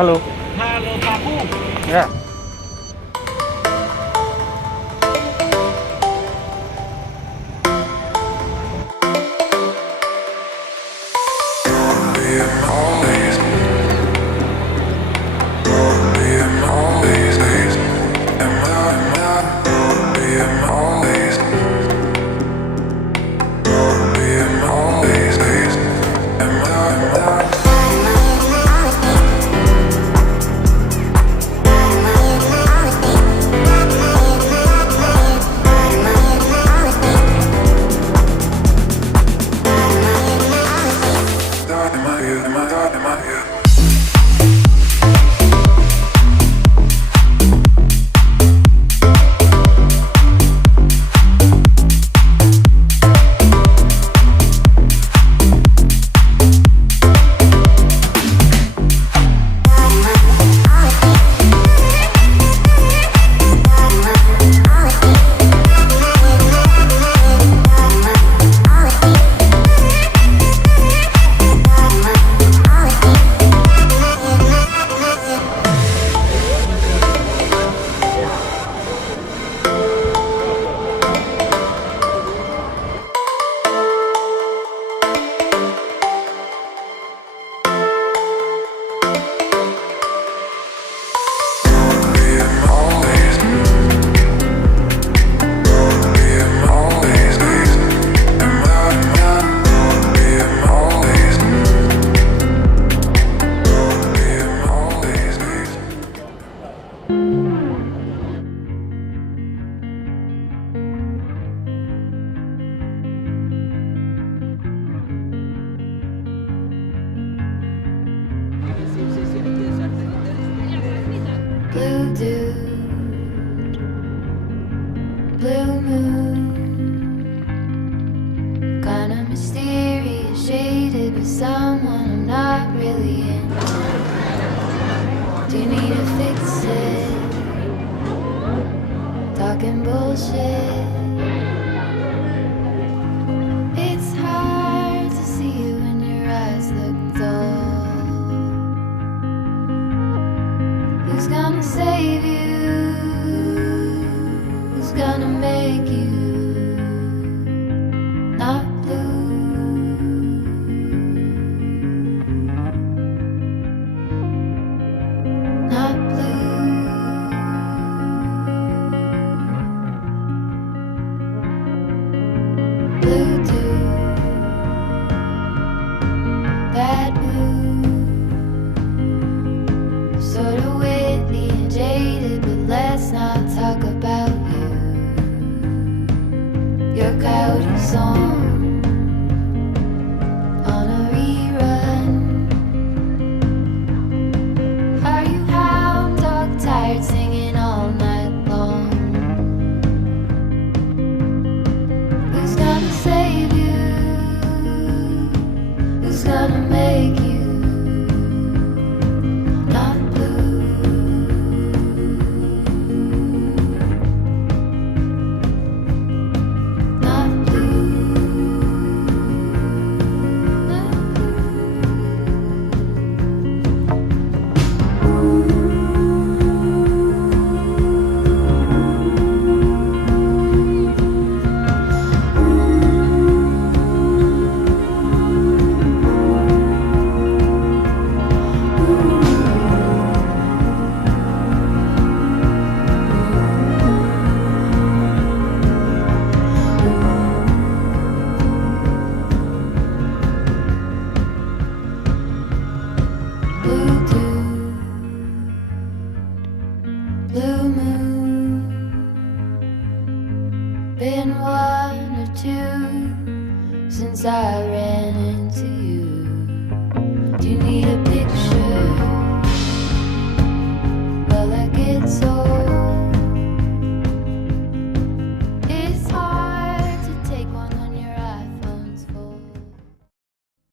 Halo. Halo Papu. Ya. Blue dude, blue moon, kinda mysterious, shaded with someone I'm not really into. Do you need to fix it? Talking bullshit. It's hard to see you when your eyes look dull. Who's gonna save you? Who's gonna make you not blue? Not blue. Blue dude, bad mood, sorta witty and jaded, but let's not talk about you. Your coyote song on a rerun. Are you hound dog tired singing all night long? Who's gonna save you? Who's gonna make you not blue? Not blue. Not blue dude, blue moon, been one or two since I ran into you.